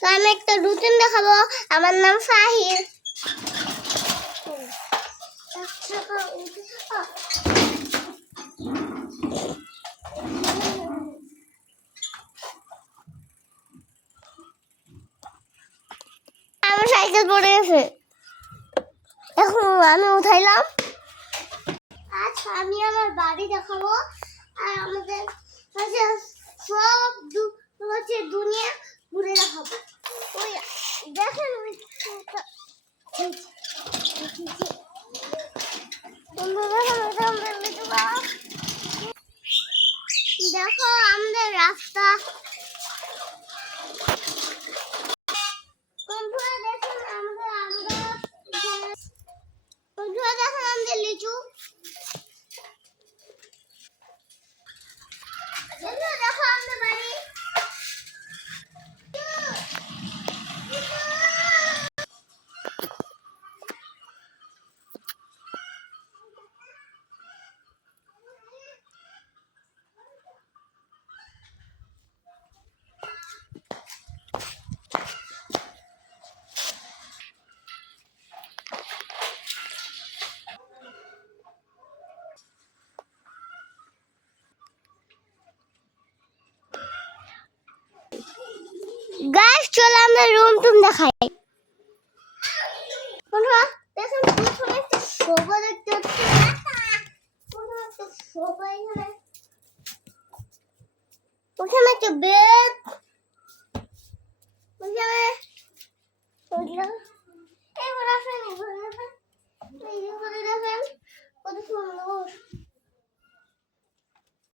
তো আমি একটা রুটিন দেখাবো। আমার নাম ফাহির। আমার সাইকেল পড়ে গেছে, এখন আমি উঠাইলাম। আচ্ছা, আমি আমার বাড়ি দেখাবো আর আমাদের সব দুনিয়া ঘুরে দেখাবো। ওই দেখেন, দেখো আমাদের রাস্তা। দেখেন আমাদের লিচু। দেখো আমাদের বাড়ি। গাছ, চলো আমরা রুম টুম দেখাই। দেখেন প্রথমে একটা সোফা দেখতে হচ্ছে। প্রথমে একটা বেড, এবার আসেন কত সুন্দর।